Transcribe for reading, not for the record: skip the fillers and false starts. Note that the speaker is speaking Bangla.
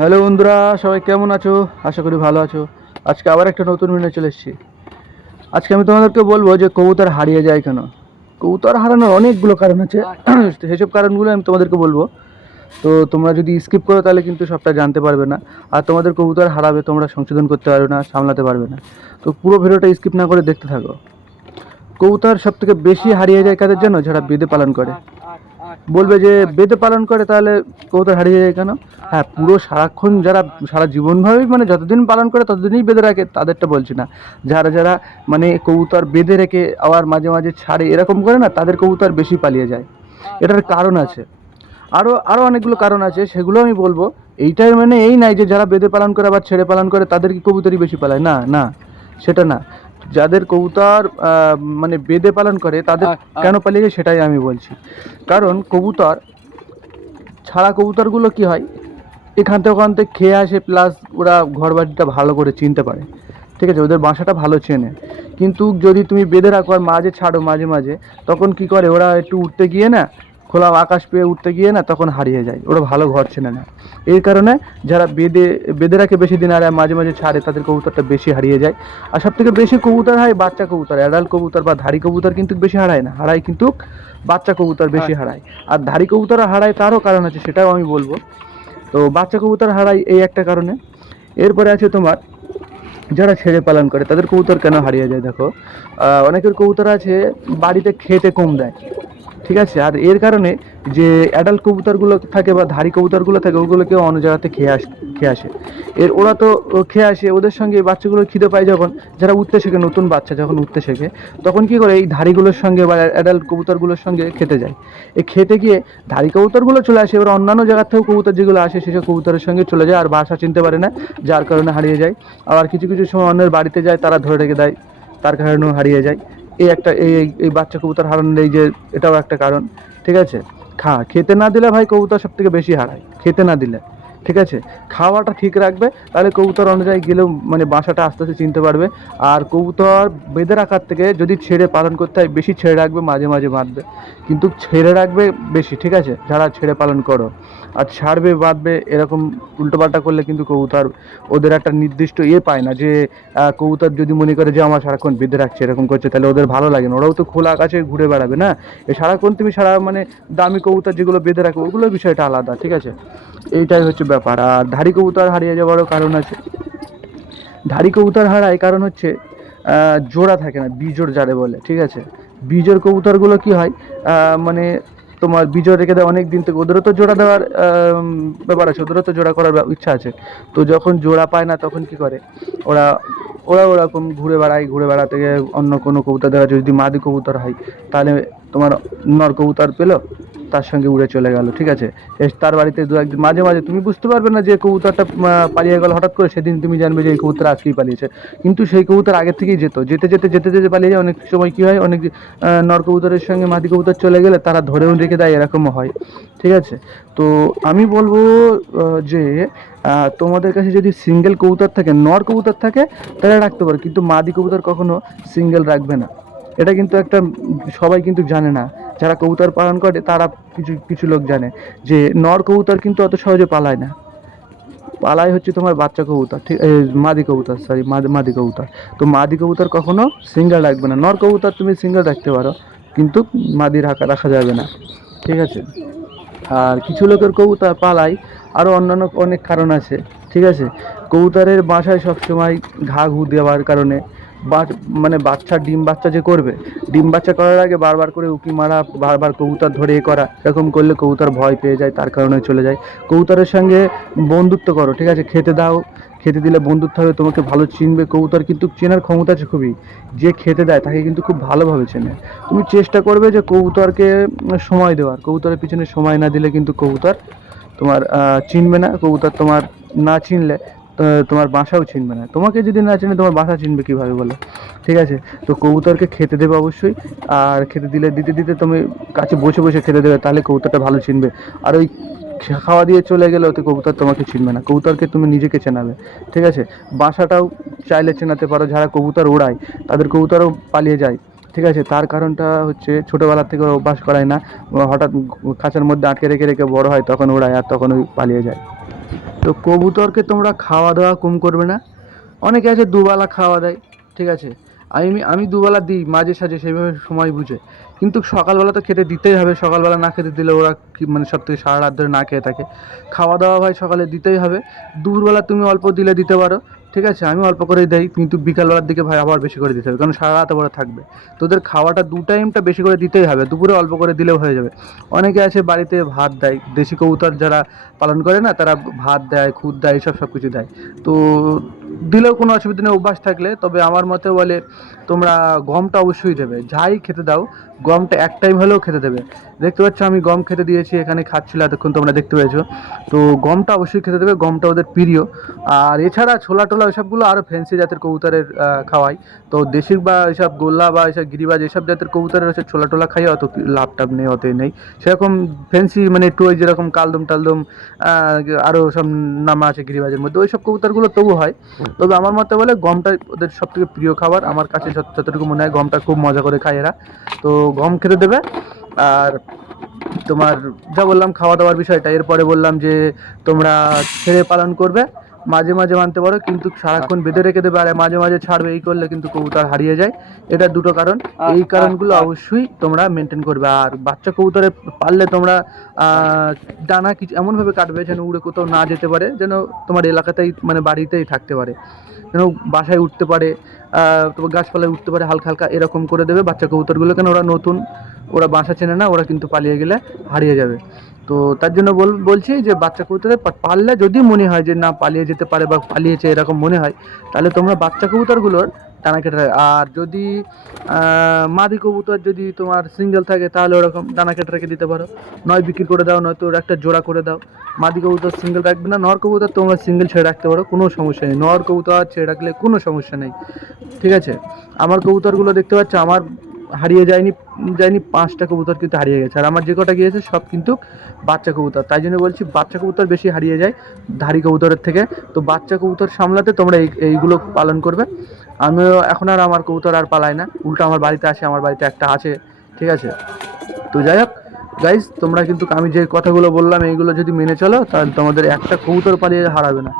হ্যালো বন্ধুরা, সবাই কেমন আছো? আশা করি ভালো আছো। আজকে আবার একটা নতুন ভিডিও চলে এসেছি। আজকে আমি তোমাদেরকে বলবো যে কবুতর হারিয়ে যায় কেন। কবুতর হারানোর অনেকগুলো কারণ আছে। সেসব কারণগুলো আমি তোমাদেরকে বলবো। তো তোমরা যদি স্কিপ করো তাহলে কিন্তু সবটা জানতে পারবে না। আর তোমাদের কবুতর হারাবে, তোমরা সংশোধন করতে পারবে না, সামলাতে পারবে না। তো পুরো ভিডিওটা স্কিপ না করে দেখতে থাকো। কবুতর সব থেকে বেশি হারিয়ে যায় কাদের জন্য? যারা বেদে পালন করে। বলবে যে বেদে পালন করে তাহলে কবুতর হারিয়ে যায় কেন? হ্যাঁ, পুরো সারাক্ষণ যারা সারা জীবনভাবেই মানে যতদিন পালন করে ততদিনই বেঁধে রাখে তাদেরটা বলছি না। যারা যারা মানে কবুতর বেঁধে রেখে আবার মাঝে মাঝে ছাড়ে এরকম করে না, তাদের কবুতর বেশি পালিয়ে যায়। এটার কারণ আছে, আরও আরও অনেকগুলো কারণ আছে, সেগুলো আমি বলবো। এইটাই মানে এই নাই যে যারা বেঁধে পালন করে আবার ছেড়ে পালন করে তাদের কি কবুতরই বেশি পালায়, না না, সেটা না। যাদের কবুতর মানে বেঁধে পালন করে তাদের কেন পালিয়ে যায় সেটাই আমি বলছি। কারণ কবুতর ছাড়া কবুতরগুলো কি হয়, এখান থেকে ওখান থেকে খেয়ে আসে, প্লাস ওরা ঘর বাড়িটা ভালো করে চিনতে পারে, ঠিক আছে, ওদের বাসাটা ভালো চেনে। কিন্তু যদি তুমি বেঁধে রাখো আর মাঝে ছাড়ো মাঝে মাঝে, তখন কি করে ওরা একটু উঠতে গিয়ে না, খোলা আকাশ পেয়ে উঠতে গিয়ে না, তখন হারিয়ে যায়, ওরা ভালো ঘর চেনে না। এই কারণে যারা বেঁধে বেঁধে রাখে বেশি দিন আর মাঝে মাঝে ছাড়ে তাদের কবুতরটা বেশি হারিয়ে যায়। আর সব থেকে বেশি কবুতর হয় বাচ্চা কবুতর, অ্যাডাল্ট কবুতর বা ধাড়ি কবুতর কিন্তু বেশি হারায় না, হারায় কিন্তু বাচ্চা কবুতর বেশি হারায়। আর ধাড়ি কবুতর হারায় তারও কারণ আছে, সেটাও আমি বলবো। তো বাচ্চা কবুতর হারায় এই একটা কারণে। এরপরে আছে তোমার যারা ছেড়ে পালন করে তাদের কবুতর কেন হারিয়ে যায়। দেখো, অনেকের কবুতর আছে বাড়িতে খেতে কম দেয়, ঠিক আছে, আর এর কারণে যে অ্যাডাল্ট কবুতরগুলো থাকে বা ধাড়ি কবুতরগুলো থাকে ওগুলোকেও অন্য জায়গাতে খেয়ে আসে। ওরা তো খেয়ে আসে, ওদের সঙ্গে বাচ্চাগুলো খিদে পায় যখন, যারা উঠতে শেখে, নতুন বাচ্চা যখন উঠতে শেখে, তখন কি করে এই ধাড়িগুলোর সঙ্গে বা অ্যাডাল্ট কবুতরগুলোর সঙ্গে খেতে যায়। এই খেতে গিয়ে ধাড়ি কবুতরগুলো চলে আসে, এবার অন্যান্য জায়গার থেকেও কবুতর যেগুলো আসে সেসব কবুতরের সঙ্গে চলে যায়, আর বাসা চিনতে পারে না, যার কারণে হারিয়ে যায়। আবার কিছু কিছু সময় অন্যের বাড়িতে যায়, তারা ধরে রেখে দেয়, তার কারণেও হারিয়ে যায়। এই একটা এই বাচ্চা কবুতর হারানোর এই যে এটাও একটা কারণ, ঠিক আছে। খেতে না দিলে ভাই কবুতর সব থেকে বেশি হারায়, খেতে না দিলে, ঠিক আছে। খাওয়াটা ঠিক রাখবে, তাহলে কবুতর অনুযায়ী গেলেও মানে বাসাটা আস্তে আস্তে চিনতে পারবে। আর কবুতর বেঁধে রাখার থেকে যদি ছেড়ে পালন করতে হয়, বেশি ছেড়ে রাখবে, মাঝে মাঝে বাঁধবে, কিন্তু ছেড়ে রাখবে বেশি, ঠিক আছে, যারা ছেড়ে পালন করো। আর ছাড়বে বাঁধবে এরকম উল্টোপাল্টা করলে কিন্তু কবুতর ওদের একটা নির্দিষ্ট পায় না যে কবুতর যদি মনে করে যে আমার সারাক্ষণ বেঁধে রাখছে এরকম করছে, তাহলে ওদের ভালো লাগে না, ওরাও তো খোলা আকাশে ঘুরে বেড়াবে না। সারাক্ষণ তুমি মানে দামি কবুতর যেগুলো বেঁধে রাখো ওগুলোর বিষয়টা আলাদা, ঠিক আছে। এইটাই হচ্ছে ব্যাপার। আর ধাড়ি কবুতর হারিয়ে যাওয়ারও কারণ আছে। ধাড়ি কবুতর হারায় কারণ হচ্ছে জোড়া থাকে না, বিজোড় যারে বলে, ঠিক আছে। বিজোড় কবুতরগুলো কি হয়, মানে তোমার বিজোড় রেখে দেয় অনেক দিন থেকে, ওদেরও তো জোড়া দেওয়ার ব্যাপার আছে, ওদেরও তো জোড়া করার ইচ্ছা আছে। তো যখন জোড়া পায় না তখন কি করে ওরা ওরা ওরকম ঘুরে বেড়ায়, ঘুরে বেড়াতে গিয়ে অন্য কোনো কবুতর দেখা যায়, যদি মাদি কবুতর হয় তাহলে তোমার নর কবুতর পেলো, তার সঙ্গে উড়ে চলে গেল, ঠিক আছে। তার বাড়িতে দু একদিন মাঝে মাঝে তুমি বুঝতে পারবে না যে কবুতরটা পালিয়ে গেল হঠাৎ করে, সেদিন তুমি জানবে যে এই কবুতর আজকেই পালিয়েছে, কিন্তু সেই কবুতর আগে থেকেই যেতে যেতে যেতে যেতে পালিয়ে যায়। অনেক সময় কি হয়, অনেক নর কবুতরের সঙ্গে মাদি কবুতর চলে গেলে তারা ধরেও রেখে দেয়, এরকমও হয়, ঠিক আছে। তো আমি বলবো যে তোমাদের কাছে যদি সিঙ্গেল কবুতর থাকে, নর কবুতর থাকে, তাহলে রাখতে পারো, কিন্তু মাদি কবুতর কখনো সিঙ্গেল রাখবে না। এটা কিন্তু একটা সবাই কিন্তু জানে না, যারা কবুতর পালন করে তারা কিছু কিছু লোক জানে যে নর কবুতর কিন্তু অত সহজে পালায় না, পালায় হচ্ছে তোমার বাচ্চা কবুতর, ঠিক, মাদি কবুতর, সরি, মাদি কবুতর। তো মাদি কবুতর কখনো সিঙ্গেল রাখবে না। নর কবুতর তুমি সিঙ্গেল রাখতে পারো, কিন্তু মাদি রাখা যাবে না, ঠিক আছে। আর কিছু লোকের কবুতর পালায় আরও অন্যান্য অনেক কারণ আছে, ঠিক আছে। কবুতরের বাসায় সবসময় ঘু দেওয়ার কারণে মানে ডিম বাচ্চা যে করবে, ডিম বাচ্চা করার আগে বারবার করে উঁকি মারা, বারবার কবুতর ধরে করা, এরকম করলে কবুতর ভয় পেয়ে যায়, তার কারণে চলে যায়। কবুতরের সঙ্গে বন্ধুত্ব করো, ঠিক আছে, খেতে দাও, খেতে দিলে বন্ধুত্ব হবে, তোমাকে ভালো চিনবে। কবুতর কিন্তু চেনার ক্ষমতা আছে খুবই, যে খেতে দেয় তাকে কিন্তু খুব ভালোভাবে চেনে। তুমি চেষ্টা করবে যে কবুতরকে সময় দেওয়ার, কবুতরের পিছনে সময় না দিলে কিন্তু কবুতর তোমার চিনবে না। কবুতর তোমার না চিনলে তোমার বাসাও চিনবে না, তোমাকে যদি না চিনে তোমার বাসা চিনবে কীভাবে বলো, ঠিক আছে। তো কবুতরকে খেতে দেবে অবশ্যই, আর খেতে দিলে দিতে দিতে তুমি কাছে বসে বসে খেতে দেবে, তাহলে কবুতরটা ভালো চিনবে। আর ওই খাওয়া দিয়ে চলে গেলে ওতে কবুতর তোমাকে চিনবে না, কবুতরকে তুমি নিজেকে চেনাবে, ঠিক আছে। বাসাটাও চাইলে চেনাতে পারো, যারা কবুতর ওড়ায় তাদের কবুতরও পালিয়ে যায়, ঠিক আছে। তার কারণটা হচ্ছে ছোটোবেলা থেকে অভ্যাস করায় না, হঠাৎ খাঁচার মধ্যে আটকে রেখে রেখে বড় হয়, তখন ওড়ায় আর তখন ওই পালিয়ে যায়। তো কবুতরকে তোমরা খাওয়া দাওয়া কম করবে না। অনেকে আছে দুবেলা খাওয়া দেয়, ঠিক আছে, আমি দুবেলা দিই মাঝে সাঝে সেইভাবে সময় বুঝে, কিন্তু সকালবেলা তো খেতে দিতেই হবে। সকালবেলা না খেতে দিলে ওরা কি মানে সব থেকে সারা রাত ধরে না খেয়ে থাকে। খাওয়া দাওয়া ভাই সকালে দিতেই হবে। দুপুরবেলা তুমি অল্প দিলে দিতে পারো, ঠিক আছে, আমি অল্প করেই দেই, কিন্তু বিকালবেলার দিকে ভাই আবার বেশি করে দিতে হবে, কারণ সারা রাত ওরা থাকবে। তোদের খাওয়াটা 2 টাইমটা বেশি করে দিতেই হবে, দুপুরে অল্প করে দিলেও হয়ে যাবে। অনেকে আছে বাড়িতে ভাত দেয়, দেশি কবুতর যারা পালন করে না তারা ভাত দেয়, খুদ দেয়, এইসব সব কিছু দেয়। তো দিলেও কোনো অসুবিধা নেই অভ্যাস থাকলে। তবে আমার মতে বলে তোমরা গমটা অবশ্যই দেবে, যাই খেতে দাও গমটা এক টাইম হলেও খেতে দেবে। দেখতে পাচ্ছ আমি গম খেতে দিয়েছি, এখানে খাচ্ছিল এতক্ষণ, তোমরা দেখতে পেয়েছো। তো গমটা অবশ্যই খেতে দেবে, গমটা ওদের প্রিয়। আর এছাড়া ছোলা টোলা ওইসবগুলো আরও ফ্যান্সি জাতের কবুতরের খাওয়াই। তো দেশি বা এইসব গোল্লা বা এইসব গিরিবাজ এইসব জাতের কবুতরের হচ্ছে ছোলা টোলা খাইয়ে অত লাভ টাভ নেই, অতই নেই সেরকম ফ্যান্সি, মানে একটু ওই যেরকম কালদম টালদম আরও সব নামা আছে গিরিবাজের মধ্যে, ওই সব কবুতরগুলো তবু হয়। তবে আমার মতে বলে গমটা ওদের সব থেকে প্রিয় খাবার, আমার কাছে যতটুকু মনে হয় গমটা খুব মজা করে খায় এরা। তো গম খেতে দেবে। আর তোমার যা বললাম খাওয়া দাওয়ার বিষয়টা, এরপরে বললাম যে তোমরা ছেড়ে পালন করবে, মাঝে মাঝে মানতে পারো, কিন্তু সারাক্ষণ বেঁধে রেখে দেবে আর মাঝে মাঝে ছাড়বে, এই করলে কিন্তু কবুতর হারিয়ে যায়। এটা দুটো কারণ, এই কারণগুলো অবশ্যই তোমরা মেনটেন করবে। আর বাচ্চা কবুতরে পারলে তোমরা ডানা কিছু এমনভাবে কাটবে যেন উড়ে কোথাও না যেতে পারে, যেন তোমার এলাকাতেই মানে বাড়িতেই থাকতে পারে, যেন বাসায় উঠতে পারে, তোমার গাছপালায় উঠতে পারে হালকা হালকা, এরকম করে দেবে বাচ্চা কবুতরগুলো। কেন ওরা নতুন, ওরা বাসা চেনে না, ওরা কিন্তু পালিয়ে গেলে হারিয়ে যাবে। তো তার জন্য বলছি যে বাচ্চা কবুতরের পারলে যদি মনে হয় যে না পালিয়ে যেতে পারে বা পালিয়েছে এরকম মনে হয়, তাহলে তোমরা বাচ্চা কবুতরগুলোর ডানা কেটে রাখো। আর যদি মাদি কবুতর যদি তোমার সিঙ্গেল থাকে তাহলে ওরকম ডানা কেটে রেখে দিতে পারো, নয় বিক্রি করে দাও, নয়তো ওর একটা জোড়া করে দাও। মাদি কবুতর সিঙ্গেল রাখবে না, নর কবুতর তোমরা সিঙ্গেল ছেড়ে রাখতে পারো, কোনো সমস্যা নেই, নর কবুতর ছেড়ে রাখলে কোনো সমস্যা নেই, ঠিক আছে। আমার কবুতরগুলো দেখতে পাচ্ছ আমার হারিয়ে যায়নি, 5টা কবুতর কিন্তু হারিয়ে গেছে, আর আমার যে কটা গিয়েছে সব কিন্তু বাচ্চা কবুতর। তাই জন্য বলছি বাচ্চা কবুতর বেশি হারিয়ে যায় ধাড়ি কবুতরের থেকে। তো বাচ্চা কবুতর সামলাতে তোমরা এইগুলো পালন করবে। আমিও এখন আর আমার কবুতর আর পালাই না, উল্টো আমার বাড়িতে আসে, আমার বাড়িতে একটা আছে, ঠিক আছে। তো যাই হোক গাইজ, তোমরা কিন্তু আমি যে কথাগুলো বললাম এইগুলো যদি মেনে চলো তাহলে তোমাদের একটা কবুতর পালিয়ে হারাবে না।